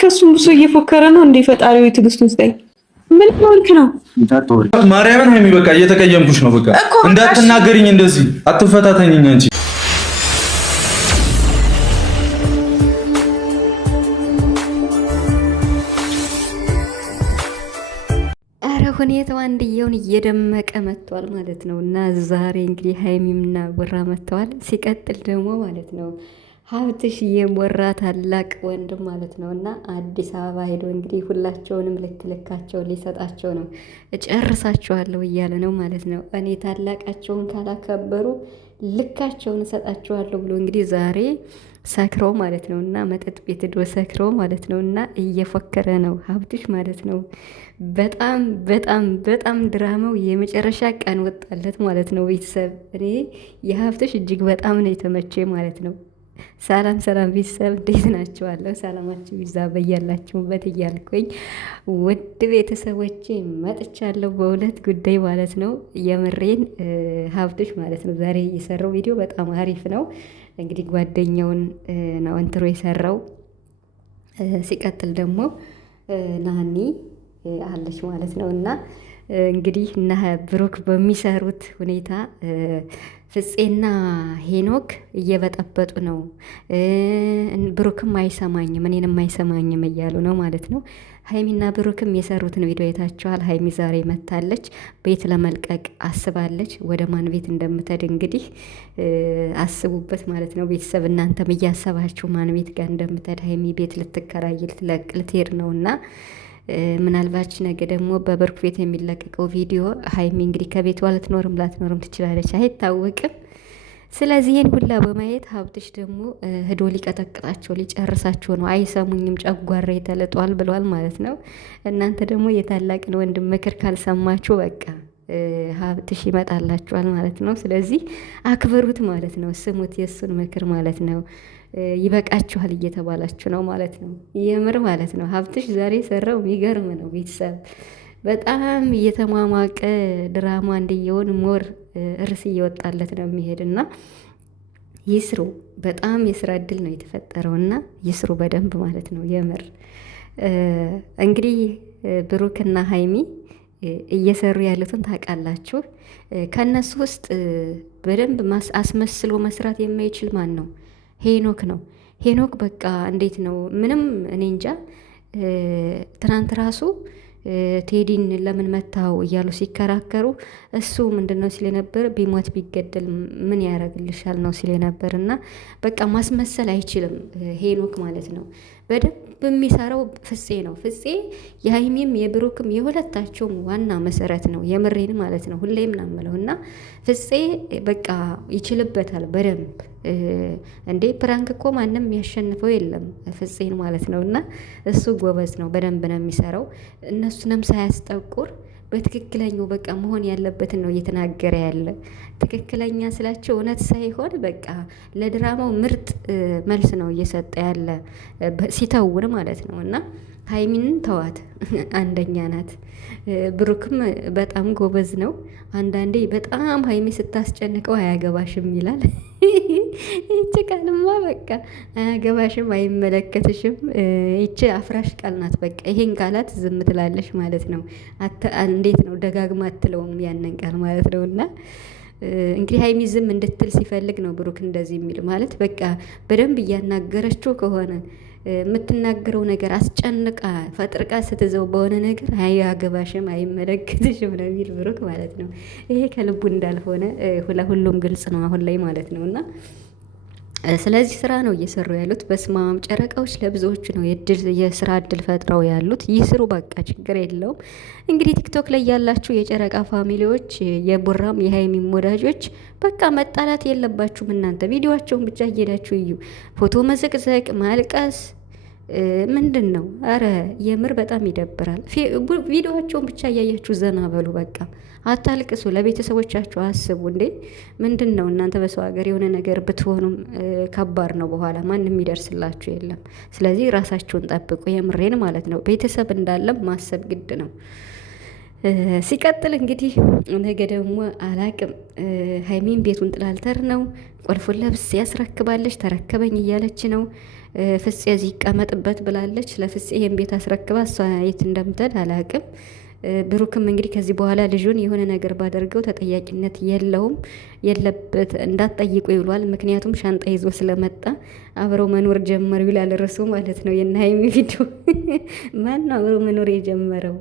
ከሱም ብሶ እየፎከረ ነው እንደ ፈጣሪው ትዕግስቱን ስጠኝ። ምን ሆንክ ነው? ማርያምን ሀይሚ በቃ እየተቀየምኩሽ ነው። በቃ እንዳትናገሪኝ፣ እንደዚህ አትፈታተኝኝ አንቺ። ሁኔታው አንድየውን እየደመቀ መጥቷል ማለት ነው። እና ዛሬ እንግዲህ ሀይሚምና ቦራ መጥተዋል። ሲቀጥል ደግሞ ማለት ነው ሀብትሽ የቦራ ታላቅ ወንድም ማለት ነው እና አዲስ አበባ ሄዶ እንግዲህ ሁላቸውንም ልካቸውን ሊሰጣቸው ነው። እጨርሳቸዋለሁ እያለ ነው ማለት ነው። እኔ ታላቃቸውን ካላከበሩ ልካቸውን እሰጣቸዋለሁ ብሎ እንግዲህ ዛሬ ሰክሮ ማለት ነው እና መጠጥ ቤት ሄዶ ሰክሮ ማለት ነው እና እየፎከረ ነው ሀብትሽ ማለት ነው። በጣም በጣም በጣም ድራማው የመጨረሻ ቀን ወጣለት ማለት ነው። ቤተሰብ እኔ የሀብትሽ እጅግ በጣም ነው የተመቼ ማለት ነው። ሰላም ሰላም ቤተሰብ እንዴት ናችኋለሁ? ሰላማችሁ ይዛ በያላችሁበት እያልኩኝ ውድ ቤተሰቦቼ መጥቻለሁ በሁለት ጉዳይ ማለት ነው። የምሬን ሀብትሽ ማለት ነው ዛሬ የሰራው ቪዲዮ በጣም አሪፍ ነው። እንግዲህ ጓደኛውን ነው እንትሮ የሰራው። ሲቀጥል ደግሞ ናኒ አለች ማለት ነው እና እንግዲህ እና ብሩክ በሚሰሩት ሁኔታ ፍፄና ሄኖክ እየበጠበጡ ነው። ብሩክም አይሰማኝም እኔንም አይሰማኝም እያሉ ነው ማለት ነው። ሀይሚና ብሩክም የሰሩትን ቪዲዮ አይታችኋል። ሀይሚ ዛሬ መታለች፣ ቤት ለመልቀቅ አስባለች። ወደ ማን ቤት እንደምትሄድ እንግዲህ አስቡበት ማለት ነው። ቤተሰብ እናንተም እያሰባችሁ ማን ቤት ጋር እንደምትሄድ ሀይሚ ቤት ልትከራይ ልትለቅ ልትሄድ ነው እና ምናልባች ነገ ደግሞ በብሩክ ቤት የሚለቀቀው ቪዲዮ ሀይሚ እንግዲህ ከቤቷ ልትኖርም ላትኖርም ትችላለች፣ አይታወቅም። ስለዚህ ይህን ሁላ በማየት ሀብትሽ ደግሞ ህዶ ሊቀጠቅጣቸው ሊጨርሳቸው ነው። አይሰሙኝም ጨጓራ ተለጧል ብሏል ማለት ነው። እናንተ ደግሞ የታላቅን ወንድም ምክር ካልሰማችሁ በቃ ሀብትሽ ይመጣላችኋል ማለት ነው። ስለዚህ አክብሩት ማለት ነው። ስሙት የእሱን ምክር ማለት ነው። ይበቃችኋል እየተባላችሁ ነው ማለት ነው። የምር ማለት ነው። ሀብትሽ ዛሬ ሰራው የሚገርም ነው ቤተሰብ። በጣም እየተሟሟቀ ድራማ እንዲየውን ሞር እርስ እየወጣለት ነው የሚሄድ እና ይስሩ። በጣም የስራ እድል ነው የተፈጠረው እና ይስሩ በደንብ ማለት ነው። የምር እንግዲህ ብሩክና ሀይሚ እየሰሩ ያሉትን ታውቃላችሁ። ከእነሱ ውስጥ በደንብ አስመስሎ መስራት የማይችል ማን ነው? ሄኖክ ነው። ሄኖክ በቃ እንዴት ነው ምንም እኔ እንጃ። ትናንት ራሱ ቴዲን ለምን መታው እያሉ ሲከራከሩ እሱ ምንድን ነው ሲል ነበር፣ ቢሞት ቢገደል ምን ያደርግልሻል ነው ሲል ነበር። እና በቃ ማስመሰል አይችልም ሄኖክ ማለት ነው። በደንብ የሚሰራው ፍፄ ነው። ፍፄ የሀይሚም የብሩክም የሁለታቸውም ዋና መሰረት ነው። የምሬን ማለት ነው። ሁሌም ናምለው እና ፍፄ በቃ ይችልበታል በደንብ እንዴ። ፕራንክ እኮ ማንም ያሸንፈው የለም ፍፄን ማለት ነው። እና እሱ ጎበዝ ነው፣ በደንብ ነው የሚሰራው። እነሱንም ሳያስጠቁር በትክክለኛው በቃ መሆን ያለበትን ነው እየተናገረ ያለ። ትክክለኛ ስላቸው እውነት ሳይሆን በቃ ለድራማው ምርጥ መልስ ነው እየሰጠ ያለ ሲተውን ማለት ነው። እና ሀይሚን ተዋት፣ አንደኛ ናት። ብሩክም በጣም ጎበዝ ነው። አንዳንዴ በጣም ሀይሚ ስታስጨንቀው አያገባሽም ይላል። ይቺ ቃልማ በቃ አያገባሽም፣ አይመለከትሽም፣ ይቺ አፍራሽ ቃል ናት። በቃ ይሄን ቃላት ዝም ትላለሽ ማለት ነው። እንዴት ነው ደጋግማ አትለውም ያንን ቃል ማለት ነው። እና እንግዲህ ሀይሚ ዝም እንድትል ሲፈልግ ነው ብሩክ እንደዚህ የሚል ማለት በቃ በደንብ እያናገረችው ከሆነ የምትናገረው ነገር አስጨንቃ ፈጥርቃ ስትዘው በሆነ ነገር አያገባሽም አይመለከትሽም ነው የሚል ብሩክ ማለት ነው። ይሄ ከልቡ እንዳልሆነ ሁሉም ግልጽ ነው አሁን ላይ ማለት ነው። እና ስለዚህ ስራ ነው እየሰሩ ያሉት። በስማም ጨረቃዎች ለብዙዎቹ ነው የስራ እድል ፈጥረው ያሉት። ይስሩ በቃ ችግር የለውም። እንግዲህ ቲክቶክ ላይ ያላችሁ የጨረቃ ፋሚሊዎች፣ የቡራም የሀይሚም ወዳጆች በቃ መጣላት የለባችሁም እናንተ። ቪዲዮዋቸውን ብቻ እየሄዳችሁ እዩ። ፎቶ መዘቅዘቅ ማልቀስ ምንድን ነው? አረ የምር በጣም ይደብራል። ቪዲዮዋቸውን ብቻ እያያችሁ ዘና በሉ በቃ አታልቅሱ። ለቤተሰቦቻችሁ አስቡ። እንዴ ምንድን ነው እናንተ በሰው ሀገር የሆነ ነገር ብትሆኑም ከባድ ነው። በኋላ ማንም ይደርስላችሁ የለም። ስለዚህ ራሳችሁን ጠብቁ። የምሬን ማለት ነው። ቤተሰብ እንዳለም ማሰብ ግድ ነው። ሲቀጥል እንግዲህ ነገ ደግሞ አላቅም ሀይሚን ቤቱን ጥላልተር ነው ቁልፉን ለብስ ያስረክባለች። ተረከበኝ እያለች ነው። ፍፄ እዚህ ይቀመጥበት ብላለች። ለፍፄ ይሄን ቤት አስረክባ እሷ የት እንደምትሄድ አላቅም። ብሩክም እንግዲህ ከዚህ በኋላ ልጁን የሆነ ነገር ባደርገው ተጠያቂነት የለበት እንዳትጠይቁ ይብሏል። ምክንያቱም ሻንጣ ይዞ ስለመጣ አብረው መኖር ጀመሩ ይላል ርዕሱ ማለት ነው። የእነ ሀይሚ ቪዲዮ ማን ነው አብረው መኖር የጀመረው?